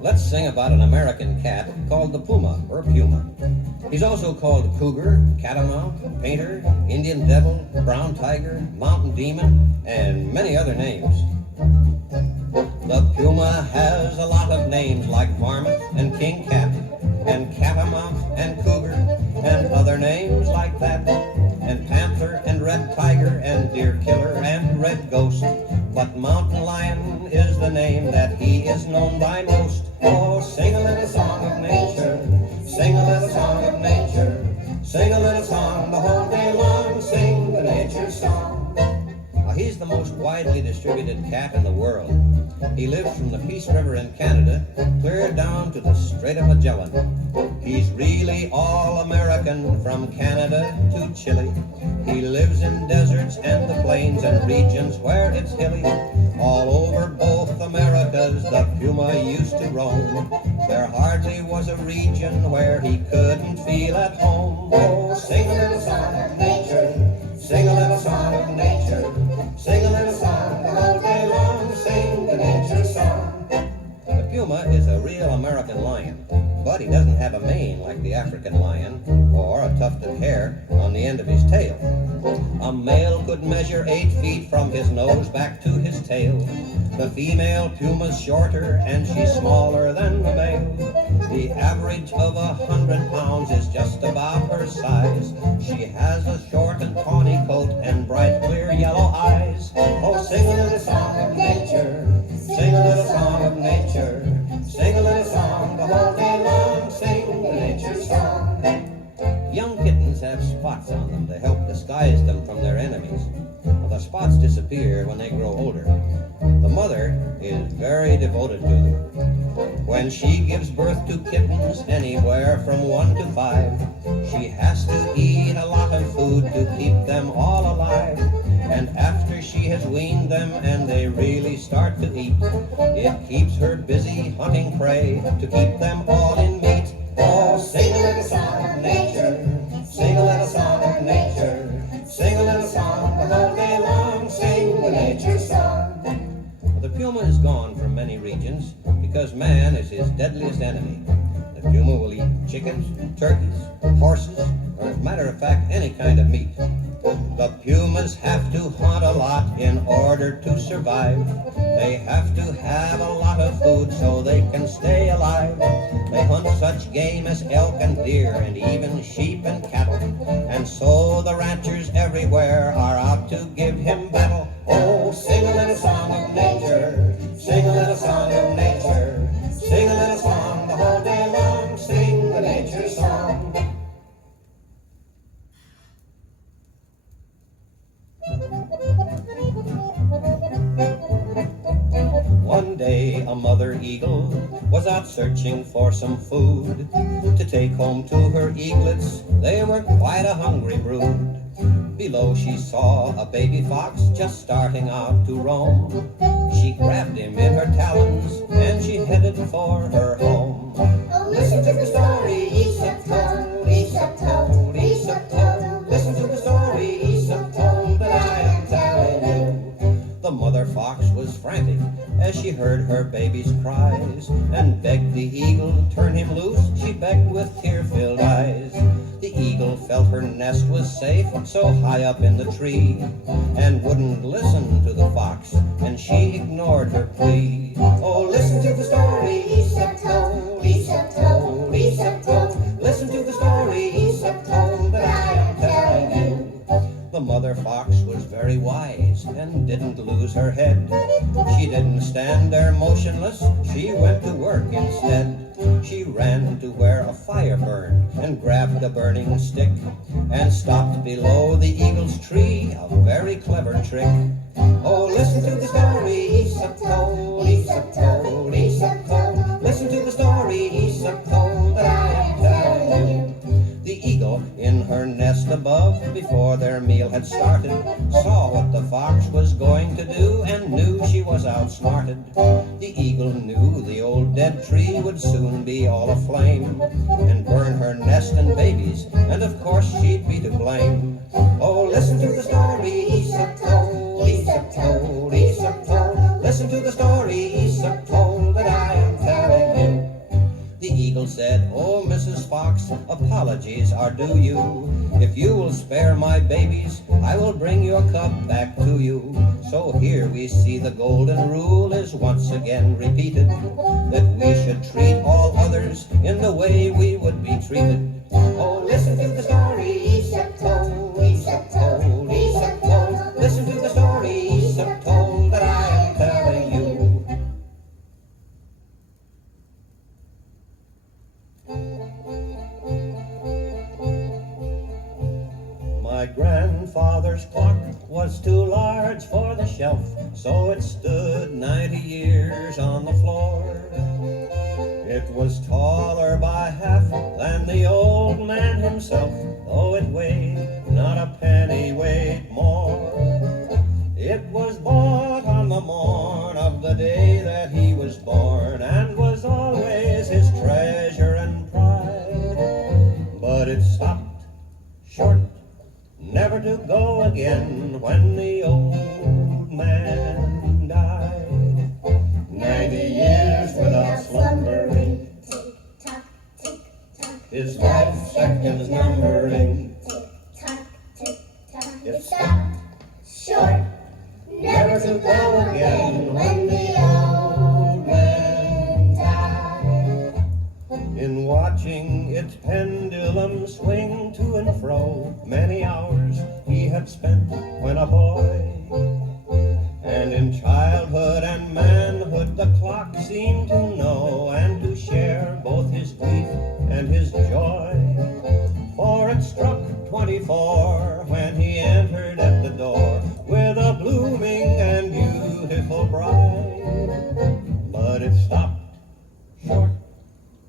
Let's sing about an American cat called the Puma, or Puma. He's also called cougar, catamount, painter, Indian devil, brown tiger, mountain demon, and many other names. The Puma has a lot of names like varmint and king cat, and catamount and cougar, and other names like that, and panther and red tiger and deer killer and red ghost. But mountain lion is the name that he is known by most. Oh, sing a little song of nature, sing a little song of nature, sing a little song the whole day long, sing the nature song. Now, he's the most widely distributed cat in the world. He lives from the Peace River in Canada clear down to the Strait of Magellan. He's really all American from Canada to Chile. He lives in deserts and the plains and regions where it's hilly. All over both Americas the Puma used to roam. There hardly was a region where he couldn't feel at home. Oh, sing a little song of nature, sing a little song of nature, sing a little song the whole day long, sing the nature song. The Puma is a real American lion, but he doesn't have a mane like the African lion, or a tufted hair on the end of his tail. A male could measure 8 feet from his nose back to his tail. The female Puma's shorter and she's smaller than the male. The average of 100 pounds is just about her size. She has a short and tawny coat and bright clear yellow eyes. Oh, sing a little song of nature, sing a little song of nature, sing a little song the whole day long, sing the nature song. Young kittens have spots on them to help disguise them from their enemies. Well, the spots disappear when they grow older. The mother is very devoted to them. When she gives birth to kittens anywhere from 1 to 5, she has to eat a lot of food to keep them all alive. And after she has weaned them and they really start to eat, it keeps her busy hunting prey to keep them all in meat. Oh, sing a little song of nature, sing a little song of nature, sing a little song the whole day long, sing the nature song. The Puma is gone from many regions because man is his deadliest enemy. The Puma will eat chickens, turkeys, horses, or as a matter of fact, any kind of meat. The Pumas have to hunt a lot in order to survive. They have to have a lot of food so they can stay alive. They hunt such game as elk and deer and even sheep and cattle. And so the ranchers everywhere are out to give him battle. Oh, sing a little song of nature, sing a little song of nature, sing a little song the whole day long, sing the nature song. One day a mother eagle was out searching for some food to take home to her eaglets. They were quite a hungry brood. Below she saw a baby fox just starting out to roam. She grabbed him in her talons and she headed for her home. Oh, listen to the story Aesop told, Aesop told, Aesop told. Listen to the story Aesop told that I am telling you. The mother fox was frantic as she heard her baby's cries and begged the eagle to turn him loose. She begged with tear-filled eyes. The eagle felt her nest was safe so high up in the tree and wouldn't listen to the fox, and she ignored her plea. Oh, listen to the story Aesop told, Aesop told, Aesop told. Listen to the story Aesop told that I am telling you. The mother fox was very wise and didn't lose her head. She didn't stand there motionless, she went to work instead. She ran to where a fire burned and grabbed a burning stick and stopped below the eagle's tree, a very clever trick. Oh, listen to the story Aesop told, Aesop told, Aesop told. Listen to the story Aesop told that I am telling you. The eagle in her nest above, before their meal had started, saw what the fox was going to do and knew she was outsmarted. The eagle knew the old dead tree would soon be all aflame and burn her nest and babies, and of course she'd be to blame. Oh, listen to the story Aesop told, Aesop told, Aesop told. Listen to the story Aesop told that I am telling you. The eagle said, "Oh, Mrs. Fox, apologies are due you. If you will spare my babies, I will bring your cub back to you." So here we see the golden rule is once again repeated, that we should treat all others in the way we would be treated. Oh, listen to the story Aesop told, Aesop told, Aesop told. Listen to the story Aesop told that I am telling you. My grandfather's clock was too large for the shelf, so it stood 90 years on the floor. It was taller by half than the old man himself, though it weighed not a penny weight more. It was bought on the morn of the day that he was born, and was always his treasure and pride. But it stopped short, never to go again, when the old man died. 90 years without slumbering, tick-tock, tick-tock. his life seconds numbering. Tick-tock, tick-tock. It It stopped short, never to go again, when the old man died. In watching its pendulum swing to and fro, many hours he had spent when a boy. And in childhood and manhood the clock seemed to know, and to share both his grief and his joy. For it struck 24 when he entered at the door, with a blooming and beautiful bride. But it stopped short,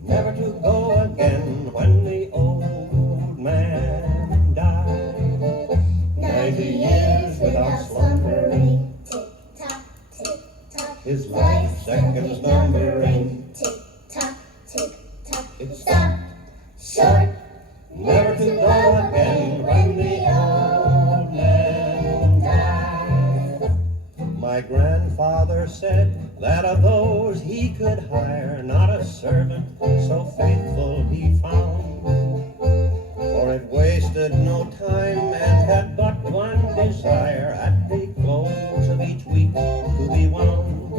never to go again, when the old man died. 90 years without slumbering, tick-tock, tick-tock. his life seconds numbering. Tick-tock, tick-tock. It Stopped short, never to go again, when the old man died. My grandfather said that of those he could hire, not a servant so faithful he found. For it wasted no time and had but one desire, at the close of each week to be wound.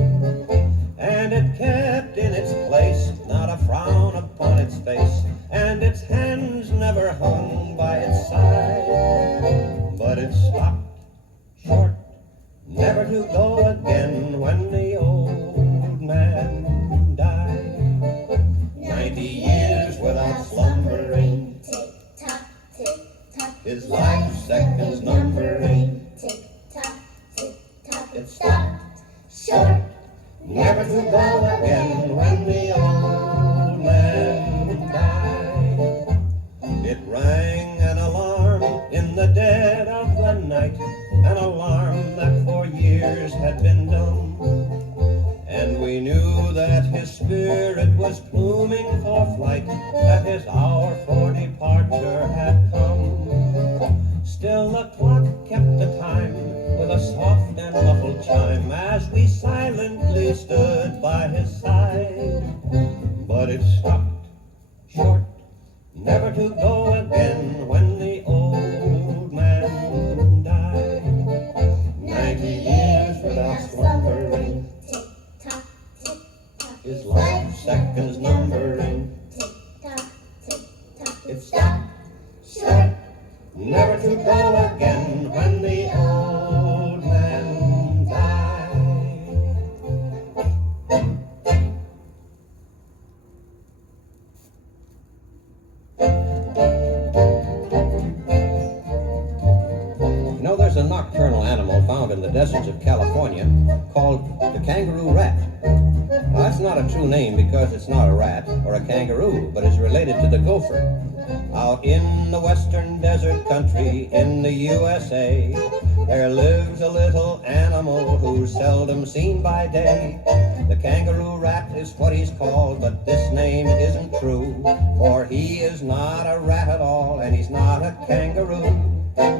And it kept in its place, not a frown upon its face, and its hands never hung by its side. But it stopped short, never to go again, when the old man died. 90 years without slumbering, tick-tock, tick-tock. his life seconds numbering. Tick-tock, tick-tock. It stopped short, never to go again, when the old man died. It rang an alarm in the dead of the night, an alarm that for years had been dumb. And we knew that his spirit was pluming for flight, that his hour for departure had come. Still the clock kept the time with a soft and muffled chime, as we silently stood by his side. But it stopped short, never to go again, when the old man died. 90 years without slumbering, tick-tock, tick-tock. his life seconds numbering. Tick-tock, tick-tock. It stopped short, never to go again, when the old man died. You know, there's a nocturnal animal found in the deserts of California called the kangaroo rat. Now, that's not a true name because it's not a rat or a kangaroo, but is related to the gopher. Out in the western desert country in the USA, there lives a little animal who's seldom seen by day. The kangaroo rat is what he's called, but this name isn't true, for he is not a rat at all, and he's not a kangaroo.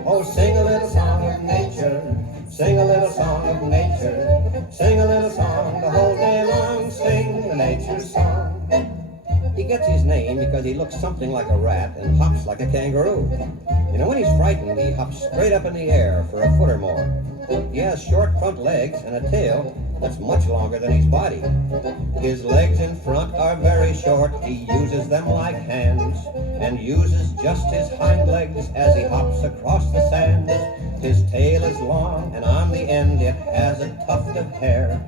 Oh, sing a little song of nature, sing a little song of nature. Sing a little song the whole day long, sing the nature song. He gets his name because he looks something like a rat and hops like a kangaroo. You know, when he's frightened, he hops straight up in the air for a foot or more. He has short front legs and a tail that's much longer than his body. His legs in front are very short. He uses them like hands and uses just his hind legs as he hops across the sand. His tail is long and on the end it has a tuft of hair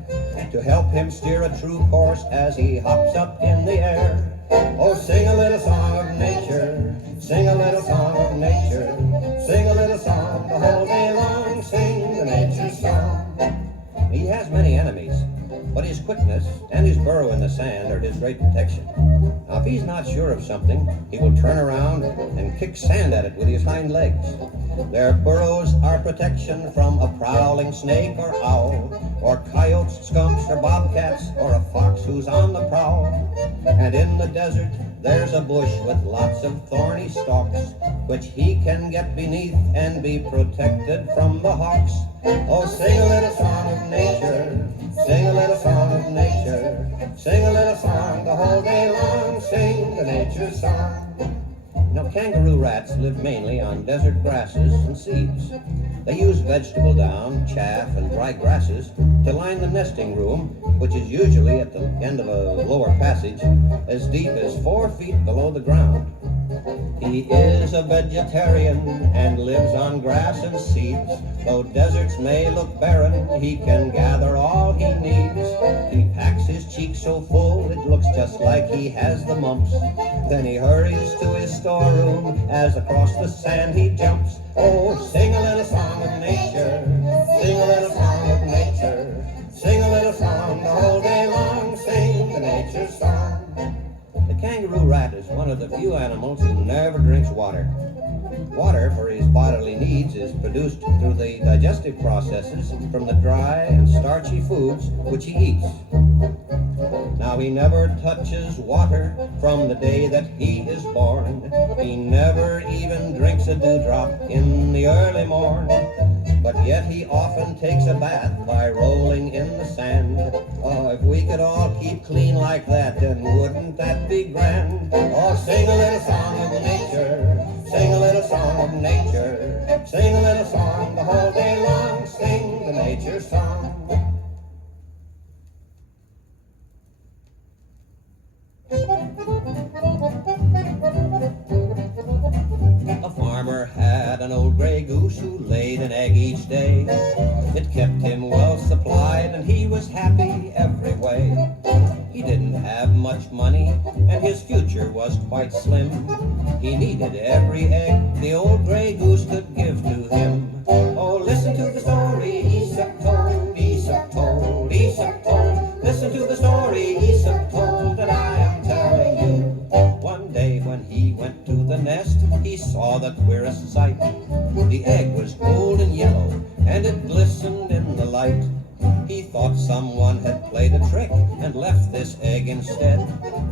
to help him steer a true course as he hops up in the air. Oh, sing a little song of nature, sing a little song of nature, sing a little song the whole day long, sing the nature song. He has many enemies, but his quickness and his burrow in the sand are his great protection. Now, if he's not sure of something, he will turn around and kick sand at it with his hind legs. Their burrows are protection from a prowling snake or owl, or coyotes, skunks, or bobcats, or a fox who's on the prowl. And in the desert, there's a bush with lots of thorny stalks, which he can get beneath and be protected from the hawks. Oh, sing a little song of nature, sing a little song of nature, sing a little song the whole day long, sing the nature song. Now, kangaroo rats live mainly on desert grasses and seeds. They use vegetable down, chaff, and dry grasses to line the nesting room, which is usually at the end of a lower passage, as deep as 4 feet below the ground. He is a vegetarian and lives on grass and seeds. Though deserts may look barren, he can gather all he needs. He packs his cheeks so full it looks just like he has the mumps. Then he hurries to his storeroom as across the sand he jumps. Oh, sing a little song of nature, sing a little song of nature, sing a little song the whole day long, sing the nature song. The kangaroo rat is one of the few animals who never drinks water. Water for his bodily needs is produced through the digestive processes from the dry and starchy foods which he eats. Now, he never touches water from the day that he is born. He never even drinks a dewdrop in the early morn. But yet he often takes a bath by rolling in the sand. Oh, if we could all keep clean like that, then wouldn't that be grand? Oh, sing a little song of nature, sing a little song of nature, sing a little song the whole day long, sing the nature song. A farmer had an old gray goose who laid an egg each day. It kept him well supplied and he was happy every way. He didn't have much money and his future was quite slim. He needed every egg the old gray goose could give to him. Oh, listen to the story Aesop told, Aesop told, Aesop told. Listen to the story Aesop told that I am telling you. One day when he went to the nest, he saw the queerest sight. The egg was golden yellow, and it glistened in the light. He thought someone had played a trick and left this egg instead,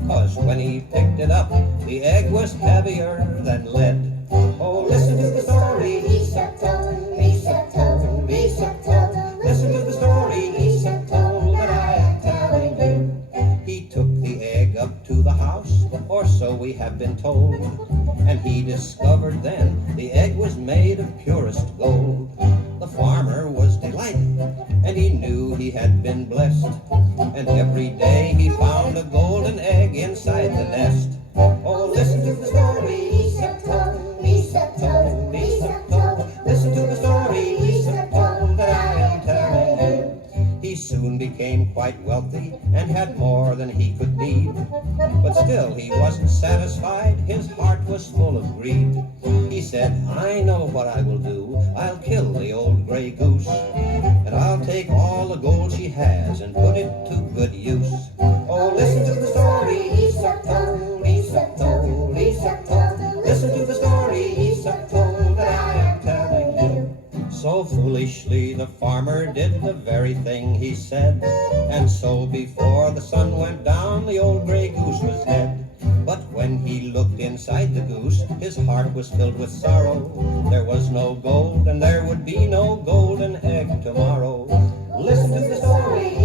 'cause when he picked it up, the egg was heavier than lead. Oh, listen to the story Aesop told, Aesop told, Aesop told. Listen to the story Aesop told that I am telling you. He took the egg up to the house, or so we have been told, and he discovered then the egg was made of purest gold. The farmer was delighted, and he knew he had been blessed, and every day he found a golden egg inside the nest. Oh, listen to the story Aesop told, Aesop told, Aesop told. Listen to the story Aesop told that I am telling you. He soon became quite wealthy and had more than he could need. But still he wasn't satisfied, his heart was full of greed. He said, I know what I will do. I'll kill the old gray goose, and I'll take all the gold she has and put it to good use. Oh, listen to the story Aesop told, Aesop told, Aesop told. Listen to the story Aesop told that I am telling you. So foolishly the farmer did the very thing he said, and so before the sun went down the old gray goose was dead. But when he looked inside the goose, his heart was filled with sorrow. There was no gold and there would be no golden egg tomorrow. Listen to the story.